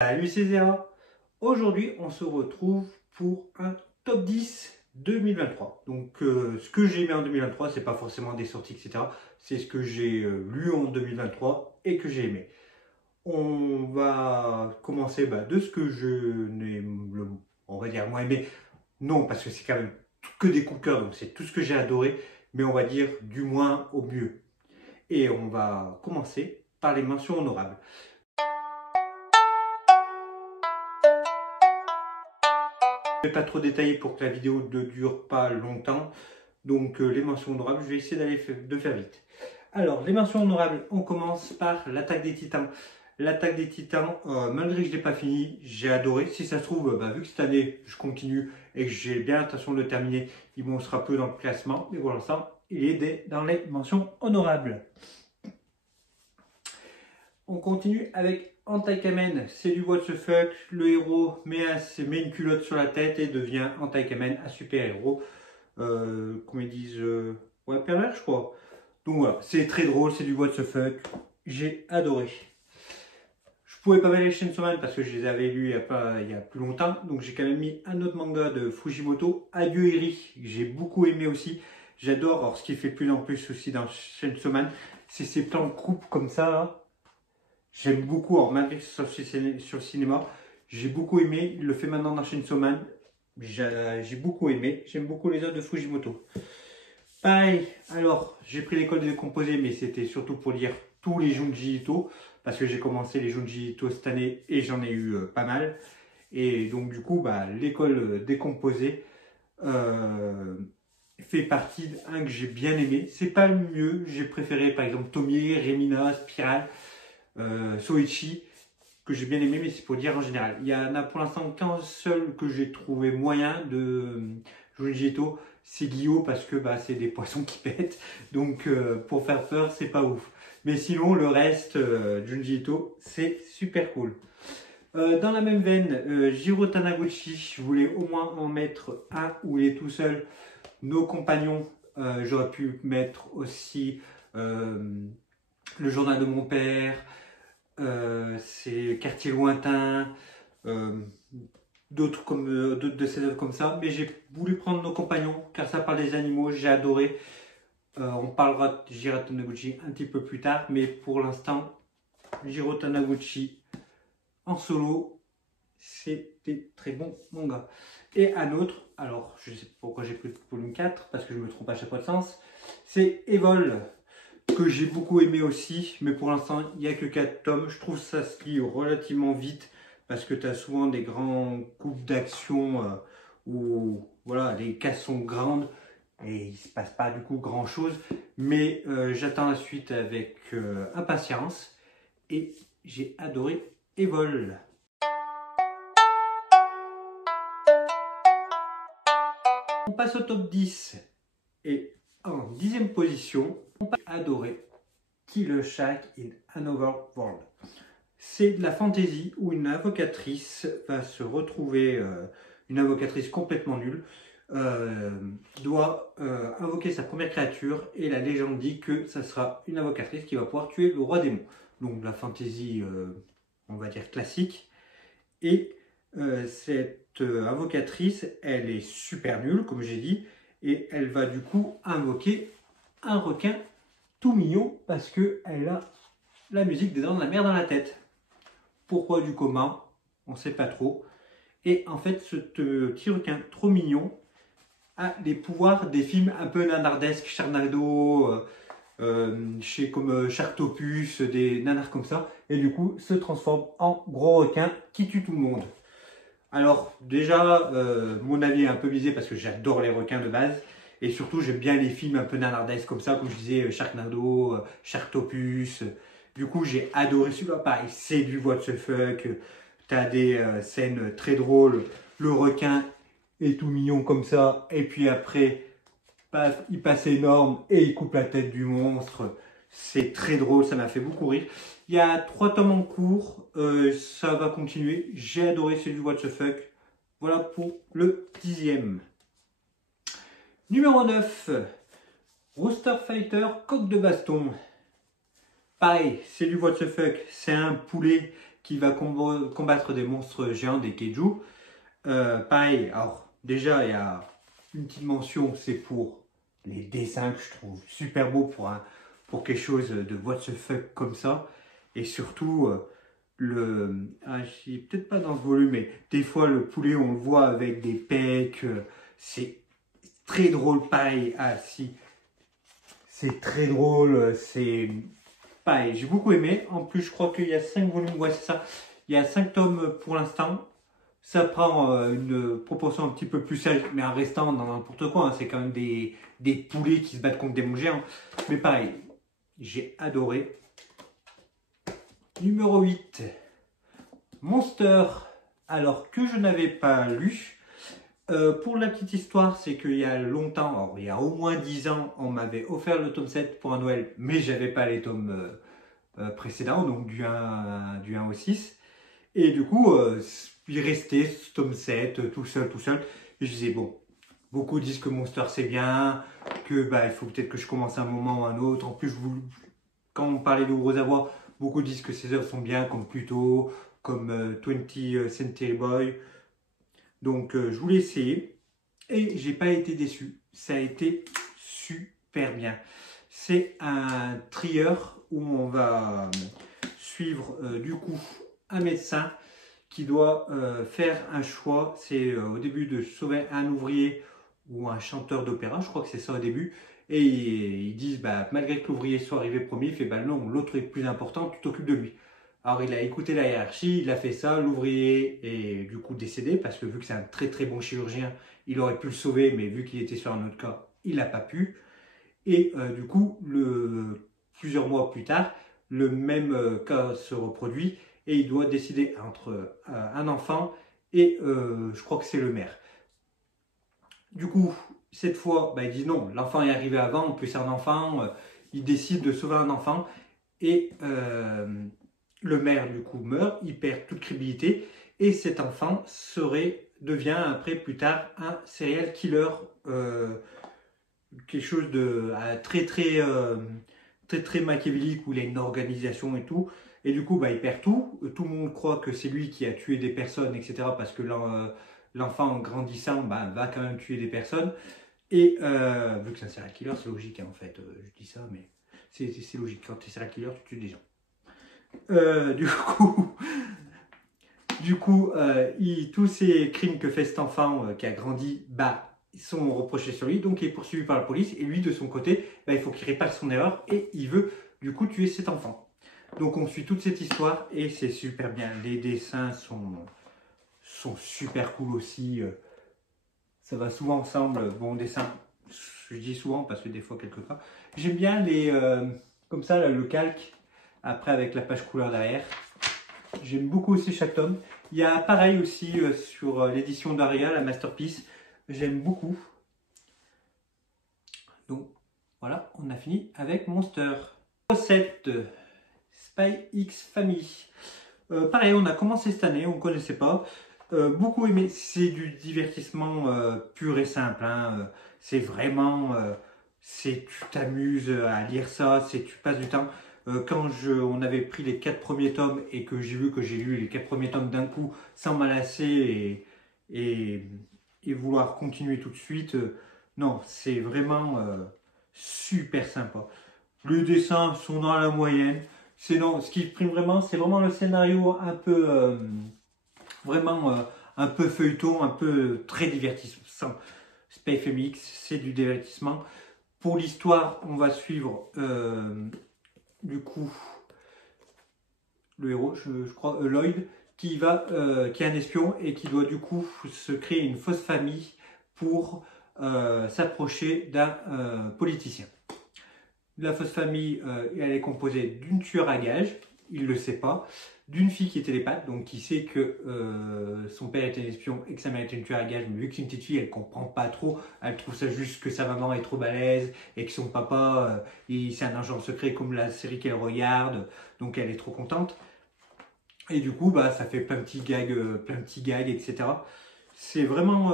Salut, c'est Zéra. Aujourd'hui, on se retrouve pour un top 10 2023. Donc, ce que j'ai aimé en 2023, c'est pas forcément des sorties, etc. C'est ce que j'ai lu en 2023 et que j'ai aimé. On va commencer de ce que je n'ai, on va dire, moins aimé. Non, parce que c'est quand même que des coups de cœur, donc c'est tout ce que j'ai adoré, mais on va dire du moins au mieux. Et on va commencer par les mentions honorables. Je ne vais pas trop détailler pour que la vidéo ne dure pas longtemps. Donc les mentions honorables, je vais essayer de faire vite. Alors, les mentions honorables, on commence par l'attaque des titans. L'attaque des titans, malgré que je ne l'ai pas fini, j'ai adoré. Si ça se trouve, vu que cette année, je continue et que j'ai bien l'intention de le terminer, il sera peu dans le classement. Mais pour l'instant, il est dans les mentions honorables. On continue avec Antaikamen, c'est du what the fuck, le héros met une culotte sur la tête et devient Antaikamen, un super héros. Comment ils disent, ouais, pervers je crois. Donc voilà, c'est très drôle, c'est du what the fuck, j'ai adoré. Je pouvais pas mettre les Chainsaw Man parce que je les avais lus il y a plus longtemps, donc j'ai quand même mis un autre manga de Fujimoto, Adieu Eri, que j'ai beaucoup aimé aussi. J'adore, alors ce qui fait plus en plus aussi dans Chainsaw Man, c'est ces plans de coupe comme ça là. J'aime beaucoup, alors malgré que ce soit sur le cinéma, j'ai beaucoup aimé. Il le fait maintenant dans Chainsaw Man. J'ai beaucoup aimé. J'aime beaucoup les œuvres de Fujimoto. Pareil, alors j'ai pris l'école des décomposés, mais c'était surtout pour lire tous les Junji Ito, parce que j'ai commencé les Junji Ito cette année et j'en ai eu pas mal. Et donc du coup, l'école décomposée fait partie d'un que j'ai bien aimé. C'est pas le mieux, j'ai préféré par exemple Tomie, Remina, Spiral. Soichi, que j'ai bien aimé, mais c'est pour dire en général. Il y en a pour l'instant qu'un seul que j'ai trouvé moyen de Junji Ito, c'est Guillaume, parce que c'est des poissons qui pètent, donc pour faire peur, c'est pas ouf. Mais sinon, le reste, Junji Ito, c'est super cool. Dans la même veine, Jiro Taniguchi, je voulais au moins en mettre un où il est tout seul. Nos compagnons, j'aurais pu mettre aussi Le journal de mon père, c'est Quartier lointain, d'autres de ces œuvres comme ça. Mais j'ai voulu prendre Nos compagnons car ça parle des animaux, j'ai adoré. On parlera de Jiro Taniguchi un petit peu plus tard, mais pour l'instant, Jiro Taniguchi en solo, c'est des très bons mangas. Et un autre, alors je sais pas pourquoi j'ai pris le volume 4, parce que je me trompe à chaque fois de sens, c'est Evol, que j'ai beaucoup aimé aussi, mais pour l'instant il n'y a que 4 tomes. Je trouve ça se lit relativement vite parce que tu as souvent des grands coupes d'action où voilà, les cases sont grandes et il ne se passe pas du coup grand chose. Mais j'attends la suite avec impatience et j'ai adoré Evol. On passe au top 10 et en 10e position, on a adoré Killer Shack in Another World. C'est de la fantasy où une avocatrice va se retrouver, une avocatrice complètement nulle, doit invoquer sa première créature et la légende dit que ça sera une avocatrice qui va pouvoir tuer le roi démon. Donc la fantasy, on va dire classique. Et cette avocatrice, elle est super nulle, comme j'ai dit, et elle va du coup invoquer un requin tout mignon parce qu'elle a la musique des Dents de la Mer dans la tête. Pourquoi, du comment, on ne sait pas trop. Et en fait, ce petit requin trop mignon a les pouvoirs des films un peu nanardesques, Charnado, comme Sharktopus, des nanars comme ça. Et du coup, se transforme en gros requin qui tue tout le monde. Alors déjà, mon avis est un peu biaisé parce que j'adore les requins de base. Et surtout, j'aime bien les films un peu nanardesques comme ça, comme je disais, Sharknado, Sharktopus. Du coup, j'ai adoré celui-là. Pareil, c'est du what the fuck. T'as des scènes très drôles. Le requin est tout mignon comme ça. Et puis après, paf, il passe énorme et il coupe la tête du monstre. C'est très drôle, ça m'a fait beaucoup rire. Il y a 3 tomes en cours, ça va continuer. J'ai adoré celui du what the fuck. Voilà pour le 10e. Numéro 9, Rooster Fighter, coq de baston. Pareil, c'est du what the fuck. C'est un poulet qui va combattre des monstres géants, des kaiju. Pareil, alors déjà il y a une petite mention, c'est pour les dessins que je trouve super beaux pour quelque chose de what the fuck comme ça. Et surtout, j'ai peut-être pas dans ce volume, mais des fois le poulet on le voit avec des pecs, c'est très drôle, pareil. Ah si, c'est très drôle, c'est pareil, j'ai beaucoup aimé. En plus, je crois qu'il y a 5 volumes, ouais c'est ça. Il y a 5 tomes pour l'instant. Ça prend une proportion un petit peu plus sage, mais en restant dans n'importe quoi. Hein. C'est quand même des poulets qui se battent contre des monstres géants. Mais pareil, j'ai adoré. Numéro 8, Monster, alors que je n'avais pas lu. Pour la petite histoire, c'est qu'il y a longtemps, alors il y a au moins 10 ans, on m'avait offert le tome 7 pour un Noël, mais j'avais pas les tomes précédents, donc du 1 au 6. Et du coup, il restait ce tome 7 tout seul. Et je disais, bon, beaucoup disent que Monster c'est bien, que bah, il faut peut-être que je commence un moment ou un autre. En plus, quand on parlait de Kurosawa, beaucoup disent que ses œuvres sont bien, comme Pluto, comme 20th Century Boy. Donc, je voulais essayer et j'ai pas été déçu. Ça a été super bien. C'est un trieur où on va suivre du coup un médecin qui doit faire un choix. C'est au début de sauver un ouvrier ou un chanteur d'opéra, je crois que c'est ça au début. Et ils disent, bah, malgré que l'ouvrier soit arrivé premier, il fait, bah non, l'autre est plus important, tu t'occupes de lui. Alors il a écouté la hiérarchie, il a fait ça, l'ouvrier est du coup décédé, parce que vu que c'est un très très bon chirurgien, il aurait pu le sauver, mais vu qu'il était sur un autre cas, il n'a pas pu. Et du coup, plusieurs mois plus tard, le même cas se reproduit et il doit décider entre un enfant et je crois que c'est le maire. Du coup, cette fois, bah, ils disent non, l'enfant est arrivé avant, en plus c'est un enfant, il décide de sauver un enfant et le maire du coup meurt, il perd toute crédibilité et cet enfant devient après plus tard un serial killer, quelque chose de très machiavélique où il a une organisation et tout. Et du coup, bah, il perd tout. Tout le monde croit que c'est lui qui a tué des personnes, etc. Parce que l'enfant, en grandissant, bah, va quand même tuer des personnes. Et vu que c'est un serial killer, c'est logique, hein, en fait. Je dis ça, mais c'est logique. Quand tu es serial killer, tu tues des gens. Du coup, tous ces crimes que fait cet enfant qui a grandi, bah, sont reprochés sur lui, donc il est poursuivi par la police. Et lui, de son côté, bah, il faut qu'il répare son erreur et il veut du coup tuer cet enfant. Donc on suit toute cette histoire et c'est super bien. Les dessins sont super cool aussi. Ça va souvent ensemble. Bon, dessin, je dis souvent parce que des fois, quelque part. J'aime bien comme ça, là, le calque, après avec la page couleur derrière. J'aime beaucoup aussi chaque tome. Il y a pareil aussi sur l'édition d'Aria, la Masterpiece. J'aime beaucoup. Donc voilà, on a fini avec Monster. Recette Spy X Family. Pareil, on a commencé cette année, on ne connaissait pas. Beaucoup aimé, c'est du divertissement pur et simple. Hein. C'est vraiment, tu t'amuses à lire ça, tu passes du temps. Quand on avait pris les 4 premiers tomes et que j'ai vu que j'ai lu les 4 premiers tomes d'un coup sans m'lasser et vouloir continuer tout de suite, non, c'est vraiment super sympa. Les dessins sont dans la moyenne. Non, ce qui prime vraiment, c'est vraiment le scénario un peu, un peu feuilleton, un peu très divertissant. Spy FMX, c'est du divertissement. Pour l'histoire, on va suivre du coup le héros, je crois, Lloyd, qui est un espion et qui doit du coup se créer une fausse famille pour s'approcher d'un politicien. La fausse famille, elle est composée d'une tueur à gages, il ne le sait pas, d'une fille qui est télépathe, donc qui sait que son père était un espion et que sa mère était une tueur à gages, mais vu que c'est une petite fille, elle ne comprend pas trop, elle trouve ça juste que sa maman est trop balèze et que son papa, c'est un agent secret comme la série qu'elle regarde, donc elle est trop contente. Et du coup, bah, ça fait plein de petits gags, etc. C'est vraiment,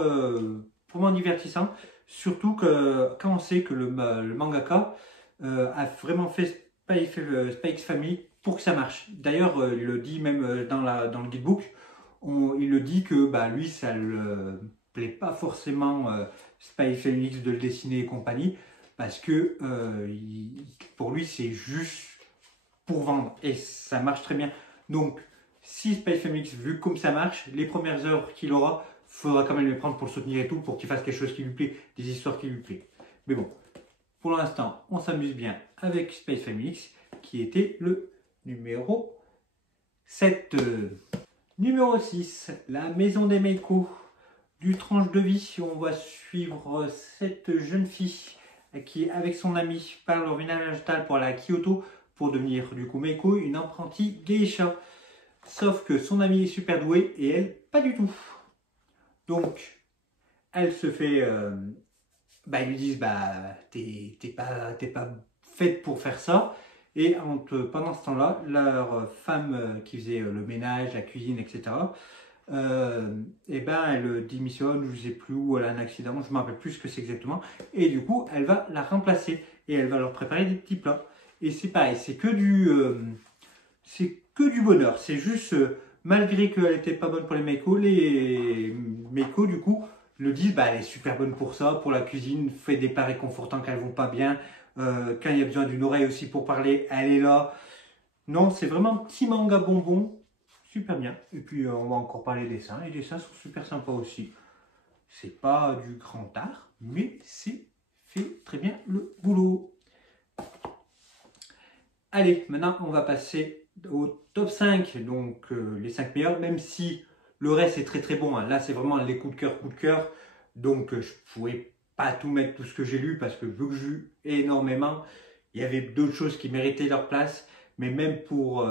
vraiment divertissant, surtout que quand on sait que le mangaka a vraiment fait Spy X Family pour que ça marche. D'ailleurs, il le dit même dans le guidebook, il le dit que bah, lui, ça ne le plaît pas forcément Spy Family de le dessiner et compagnie, parce que pour lui, c'est juste pour vendre et ça marche très bien. Donc, si Spy Family, vu comme ça marche, les premières heures qu'il aura, il faudra quand même les prendre pour le soutenir et tout, pour qu'il fasse quelque chose qui lui plaît, des histoires qui lui plaît. Mais bon, pour l'instant, on s'amuse bien avec Spy Family, qui était le numéro 7. Numéro 6, la maison des Meiko. Du tranche de vie, on va suivre cette jeune fille qui, avec son ami, part au village natal pour aller à Kyoto pour devenir du coup Meiko, une apprentie geisha. Sauf que son ami est super doué et elle, pas du tout. Donc, elle se fait... ils lui disent, t'es pas faite pour faire ça. Et pendant ce temps-là, leur femme qui faisait le ménage, la cuisine, etc., elle démissionne, je ne sais plus où, elle a un accident, je ne me rappelle plus ce que c'est exactement. Et du coup, elle va la remplacer et elle va leur préparer des petits plats. Et c'est pareil, c'est que du bonheur. C'est juste, malgré qu'elle n'était pas bonne pour les Meiko, du coup, le disent, elle est super bonne pour ça, pour la cuisine, fait des plats réconfortants quand elles vont pas bien. Quand il y a besoin d'une oreille aussi pour parler, elle est là. Non, c'est vraiment un petit manga bonbon, super bien. Et puis on va encore parler des dessins. Les dessins sont super sympas aussi. C'est pas du grand art, mais c'est fait très bien le boulot. Allez, maintenant on va passer au top 5, donc les 5 meilleurs, même si le reste est très très bon. Hein. Là c'est vraiment les coups de cœur, Donc je pouvais pas tout mettre, tout ce que j'ai lu, parce que vu que j'ai lu énormément, il y avait d'autres choses qui méritaient leur place. Mais même pour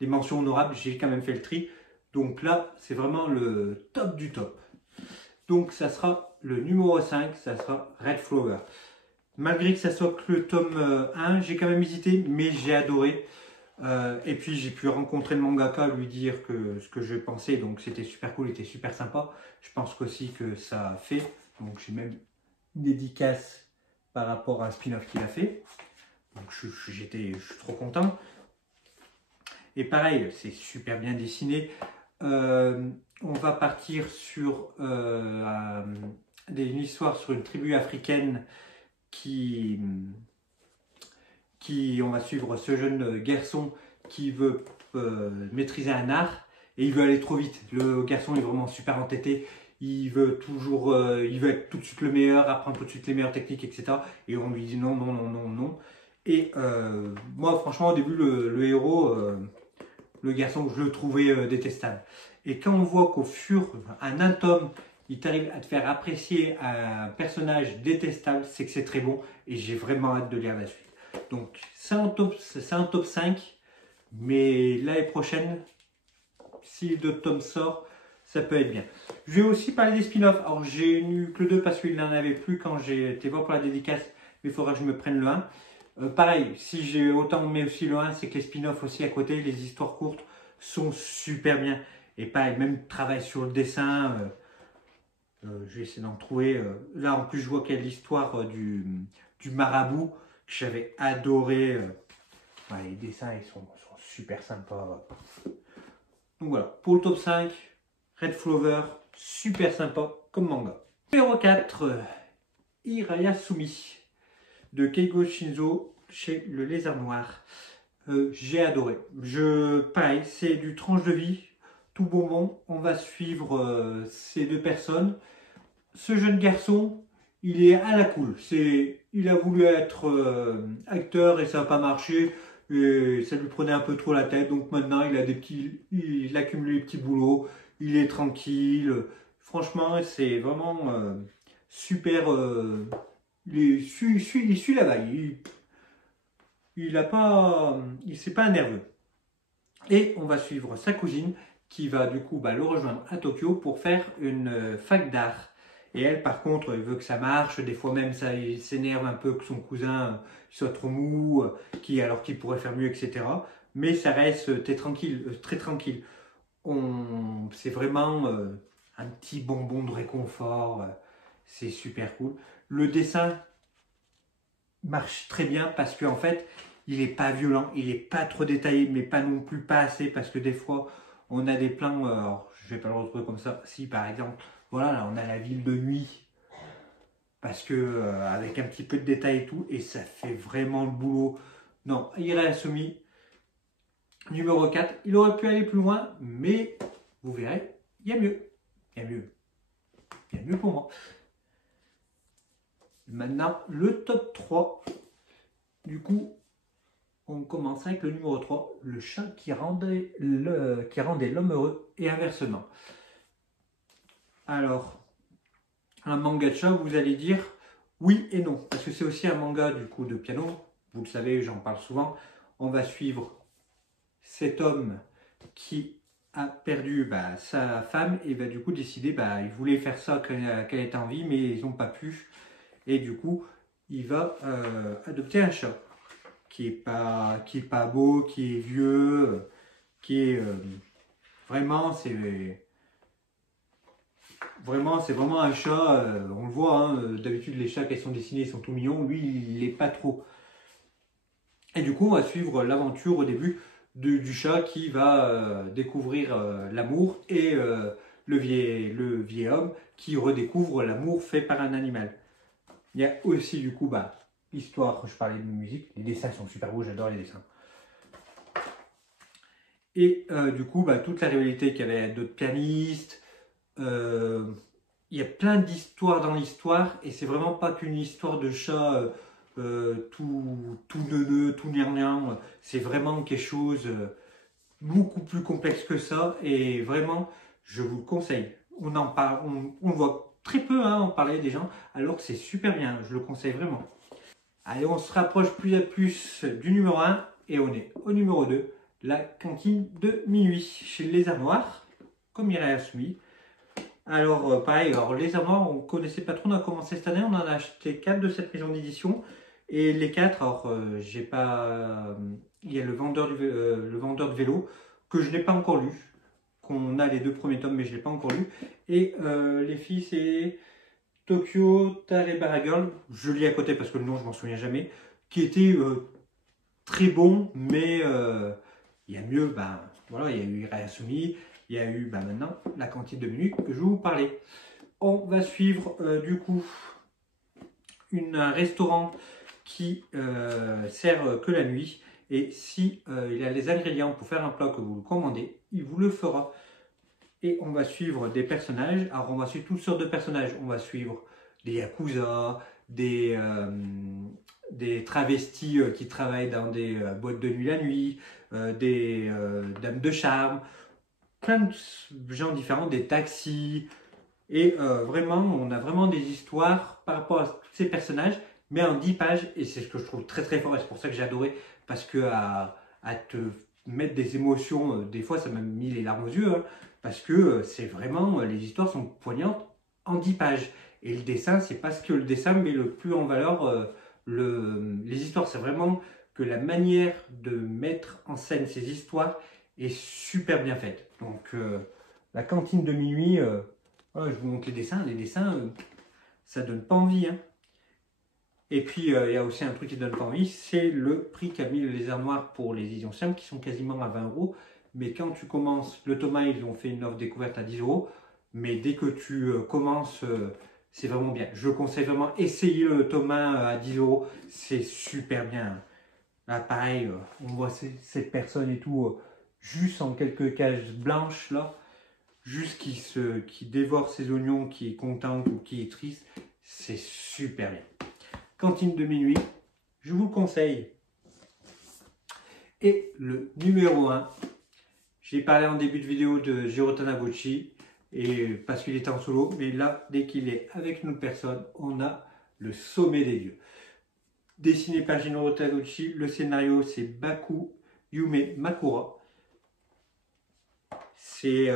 les mentions honorables, j'ai quand même fait le tri. Donc là, c'est vraiment le top du top. Donc ça sera le numéro 5, ça sera Red Flower. Malgré que ça soit que le tome 1, j'ai quand même hésité, mais j'ai adoré. Et puis j'ai pu rencontrer le mangaka, lui dire ce que je pensais, donc c'était super cool, il était super sympa. Je pense aussi que ça a fait, donc j'ai même une dédicace par rapport à un spin-off qu'il a fait. Donc je suis trop content. Et pareil, c'est super bien dessiné. On va partir sur une histoire sur une tribu africaine on va suivre ce jeune garçon qui veut maîtriser un art et il veut aller trop vite. Le garçon est vraiment super entêté. Il veut être tout de suite le meilleur, apprendre tout de suite les meilleures techniques, etc. Et on lui dit non, non, non, non, non. Et moi, franchement, au début, le héros, le garçon, je le trouvais détestable. Et quand on voit qu'au fur, en un tome, il t'arrive à te faire apprécier un personnage détestable, c'est que c'est très bon. Et j'ai vraiment hâte de lire la suite. Donc, c'est un top 5. Mais l'année prochaine, si le tome sort, ça peut être bien. Je vais aussi parler des spin-offs. Alors, j'ai eu que le 2 parce qu'il n'en avait plus quand j'ai été voir pour la dédicace. Mais il faudra que je me prenne le 1. Pareil, si j'ai autant aimé aussi le 1, c'est que les spin-offs aussi à côté, les histoires courtes sont super bien. Et pareil, même travail sur le dessin. Je vais essayer d'en trouver. Là, en plus, je vois qu'il y a l'histoire du marabout que j'avais adoré. Les dessins, ils sont super sympas. Donc voilà, pour le top 5, Red Flower, super sympa comme manga. Numéro 4, Hirayasumi de Keigo Shinzo chez Le Lézard Noir. J'ai adoré. Pareil, c'est du tranche de vie, tout bonbon. On va suivre ces deux personnes. Ce jeune garçon, il est à la cool. Il a voulu être acteur et ça n'a pas marché. Et ça lui prenait un peu trop la tête. Donc maintenant, il accumule les petits boulots. Il est tranquille. Franchement, c'est vraiment super. Il suit la vague. C'est pas un nerveux. Et on va suivre sa cousine qui va du coup le rejoindre à Tokyo pour faire une fac d'art. Et elle, par contre, elle veut que ça marche. Des fois même, il s'énerve un peu que son cousin soit trop mou, alors qu'il pourrait faire mieux, etc. Mais ça reste très tranquille. C'est vraiment un petit bonbon de réconfort. C'est super cool. Le dessin marche très bien parce qu'en fait, il n'est pas violent, il n'est pas trop détaillé, mais pas non plus pas assez, parce que des fois, on a des plans, alors, je vais pas le retrouver comme ça, si par exemple, voilà, là, on a la ville de nuit, parce que avec un petit peu de détail et tout, et ça fait vraiment le boulot. Non, Hirayasumi, numéro 4, il aurait pu aller plus loin, mais vous verrez, il y a mieux, il y a mieux, il y a mieux pour moi. Maintenant, le top 3, du coup, on commence avec le numéro 3, le chat qui rendait l'homme heureux, et inversement. Alors, un manga de chat, vous allez dire oui et non, parce que c'est aussi un manga du coup de piano, vous le savez, j'en parle souvent. On va suivre cet homme qui a perdu sa femme et va du coup décider, il voulait faire ça quand elle était en vie, mais ils n'ont pas pu. Et du coup, il va adopter un chat qui est pas beau, qui est vieux, qui est vraiment, c'est vraiment un chat. On le voit, hein, d'habitude les chats qui sont dessinés ils sont tout mignons. Lui, il n'est pas trop. Et du coup, on va suivre l'aventure au début du chat qui va découvrir l'amour et le vieil homme qui redécouvre l'amour fait par un animal. Il y a aussi du coup l'histoire, je parlais de musique, les dessins sont super beaux, j'adore les dessins. Et du coup, toute la rivalité qu'il y avait d'autres pianistes, il y a plein d'histoires dans l'histoire et c'est vraiment pas qu'une histoire de chat tout neuneux, tout gnangnan, c'est vraiment quelque chose beaucoup plus complexe que ça et vraiment, je vous le conseille. On en parle, on voit très peu en parler des gens, alors que c'est super bien, je le conseille vraiment. Allez, on se rapproche plus à plus du numéro 1 et on est au numéro 2, la cantine de minuit chez Les Armoires, comme Hirayasumi. Alors, pareil, Les Armoires, on ne connaissait pas trop, on a commencé cette année, on en a acheté 4 de cette maison d'édition. Et les 4, alors, j'ai pas. Il y a le vendeur de vélo que je n'ai pas encore lu, qu'on a les 2 premiers tomes, mais je ne l'ai pas encore lu. Et les filles, c'est Tokyo Tarebara Girl, je lis à côté parce que le nom, je m'en souviens jamais, qui était très bon, mais il y a mieux, voilà, il y a eu Hirayasumi. Il y a eu maintenant la cantine de minuit que je vais vous parler. On va suivre du coup un restaurant qui sert que la nuit. Et si il a les ingrédients pour faire un plat que vous le commandez, il vous le fera. Et on va suivre des personnages. Alors on va suivre toutes sortes de personnages. On va suivre des yakuza, des travestis qui travaillent dans des boîtes de nuit la nuit, des dames de charme, plein de gens différents, des taxis, et vraiment, on a vraiment des histoires par rapport à tous ces personnages, mais en 10 pages, et c'est ce que je trouve très très fort, et c'est pour ça que j'ai adoré, parce que à te mettre des émotions, des fois ça m'a mis les larmes aux yeux, parce que c'est vraiment, les histoires sont poignantes en 10 pages, et le dessin, c'est pas ce que le dessin met le plus en valeur, les histoires, c'est vraiment que la manière de mettre en scène ces histoires est super bien faite. Donc la cantine de minuit, je vous montre les dessins, ça donne pas envie. Et puis il y a aussi un truc qui donne pas envie, c'est le prix qu'a mis Les Armoires pour les éditions simples qui sont quasiment à 20 €. Mais quand tu commences, le Thomas, ils ont fait une offre découverte à 10 €. Mais dès que tu commences, c'est vraiment bien. Je conseille vraiment, essayer le Thomas à 10 €, c'est super bien. Là, pareil, on voit cette personne et tout, juste en quelques cases blanches, là, juste qui dévore ses oignons, qui est contente ou qui est triste, c'est super bien. Cantine de minuit, je vous le conseille. Et le numéro 1, j'ai parlé en début de vidéo de Jiro Taniguchi, et parce qu'il était en solo, mais là, dès qu'il est avec une autre personne, on a le sommet des dieux. Dessiné par Jiro Taniguchi, le scénario c'est Baku Yume Makura. J'ai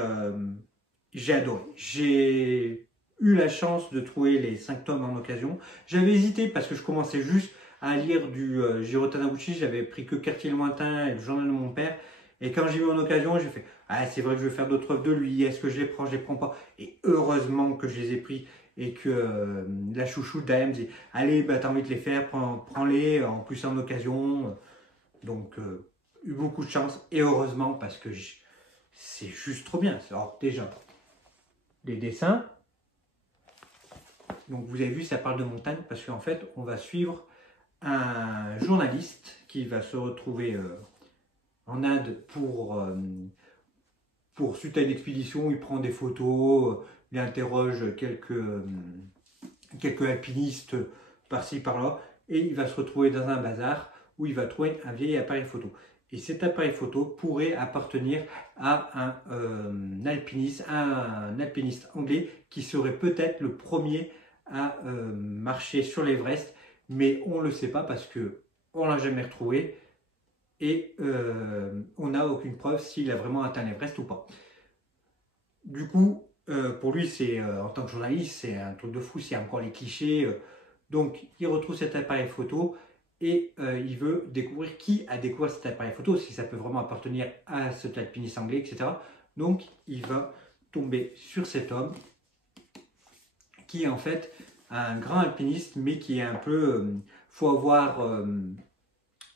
adoré. J'ai eu la chance de trouver les 5 tomes en occasion. J'avais hésité parce que je commençais juste à lire du Jiro Taniguchi. J'avais pris que Quartier Lointain et le journal de mon père. Et quand j'ai eu en occasion, j'ai fait « Ah, c'est vrai que je vais faire d'autres œuvres de lui. Est-ce que je les prends pas ?» Et heureusement que je les ai pris et que la chouchou d'Aem dit « Allez, t'as envie de les faire, prends-les. En plus, en occasion. » Donc, eu beaucoup de chance et heureusement parce que c'est juste trop bien. Alors, déjà, les dessins. Donc, vous avez vu, ça parle de montagne parce qu'en fait, on va suivre un journaliste qui va se retrouver en Inde suite à une expédition. Il prend des photos, il interroge quelques alpinistes par-ci par-là et il va se retrouver dans un bazar où il va trouver un vieil appareil photo. Et cet appareil photo pourrait appartenir à un alpiniste anglais qui serait peut-être le premier à marcher sur l'Everest, mais on ne le sait pas parce qu'on ne l'a jamais retrouvé et on n'a aucune preuve s'il a vraiment atteint l'Everest ou pas. Du coup, pour lui, en tant que journaliste, c'est un truc de fou, c'est encore les clichés. Donc, il retrouve cet appareil photo et il veut découvrir qui a découvert cet appareil photo, si ça peut vraiment appartenir à cet alpiniste anglais, etc. Donc, il va tomber sur cet homme qui est en fait un grand alpiniste, mais qui est un peu... faut avoir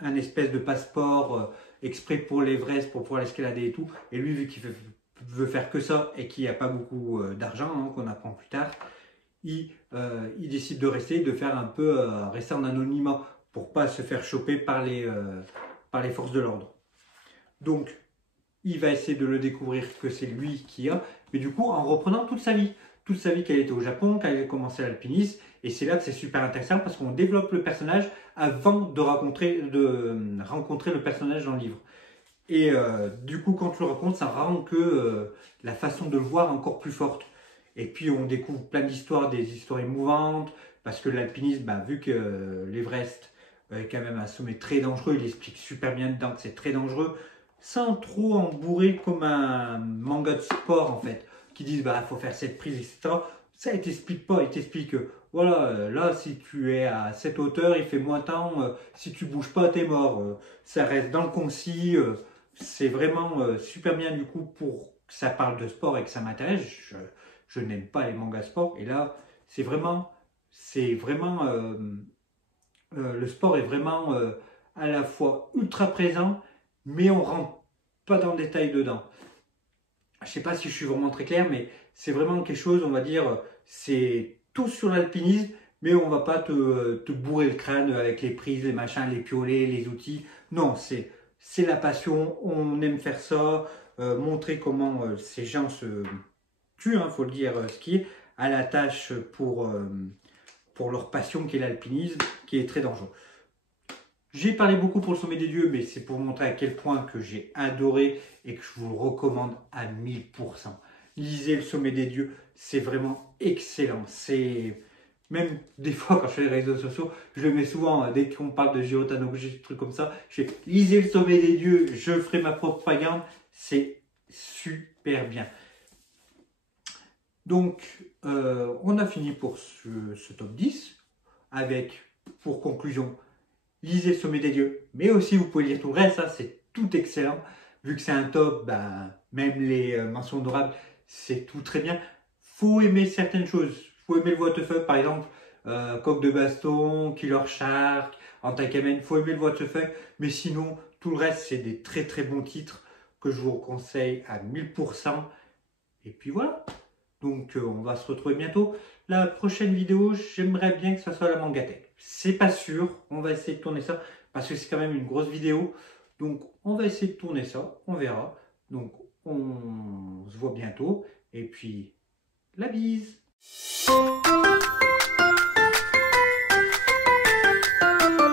un espèce de passeport exprès pour l'Everest, pour pouvoir l'escalader et tout. Et lui, vu qu'il veut faire que ça et qu'il n'y a pas beaucoup d'argent, hein, qu'on apprend plus tard, il décide de faire un peu, rester en anonymat pour pas se faire choper par les forces de l'ordre. Donc, il va essayer de le découvrir que c'est lui qui a, mais du coup, en reprenant toute sa vie qu'elle était au Japon, qu'elle a commencé l'alpinisme, et c'est là que c'est super intéressant parce qu'on développe le personnage avant de rencontrer le personnage dans le livre. Et du coup, quand tu le racontes, ça rend que la façon de le voir encore plus forte. Et puis, on découvre plein d'histoires, des histoires émouvantes, parce que l'alpinisme, vu que l'Everest est quand même un sommet très dangereux, il explique super bien dedans que c'est très dangereux, sans trop en bourrer comme un manga de sport, en fait, qui disent, faut faire cette prise, etc. Ça, il t'explique pas, il t'explique que, voilà, là, si tu es à cette hauteur, il fait moins temps, si tu bouges pas, t'es mort. Ça reste dans le concis, c'est vraiment super bien, du coup, pour que ça parle de sport et que ça m'intéresse. Je n'aime pas les mangas sport. Et là, le sport est vraiment à la fois ultra présent, mais on rentre pas dans le détail dedans. Je sais pas si je suis vraiment très clair, mais c'est vraiment quelque chose, on va dire, c'est tout sur l'alpinisme, mais on va pas te bourrer le crâne avec les prises, les machins, les piolets, les outils. Non, c'est la passion, on aime faire ça, montrer comment ces gens se tuent, hein, faut le dire, skier, à la tâche pour leur passion qui est l'alpinisme, qui est très dangereux. J'ai parlé beaucoup pour le Sommet des Dieux, mais c'est pour montrer à quel point que j'ai adoré et que je vous le recommande à 1000%. Lisez le Sommet des Dieux, c'est vraiment excellent. C'est même des fois quand je fais les réseaux sociaux, je le mets souvent dès qu'on parle de géotanogie, des trucs comme ça. Je fais lisez le Sommet des Dieux, je ferai ma propagande. C'est super bien. Donc, on a fini pour ce top 10 avec, pour conclusion, lisez le Sommet des Dieux, mais aussi vous pouvez lire tout le reste, ça c'est tout excellent. Vu que c'est un top, même les mentions honorables, c'est tout très bien. Faut aimer certaines choses. Faut aimer le what the fuck, par exemple, Coq de Baston, Killer Shark, Antakamen. Faut aimer le what the fuck, mais sinon, tout le reste, c'est des très très bons titres que je vous conseille à 1000%. Et puis voilà. Donc on va se retrouver bientôt. La prochaine vidéo, j'aimerais bien que ce soit la Mangatech. C'est pas sûr, on va essayer de tourner ça parce que c'est quand même une grosse vidéo. Donc on va essayer de tourner ça, on verra. Donc on se voit bientôt et puis la bise.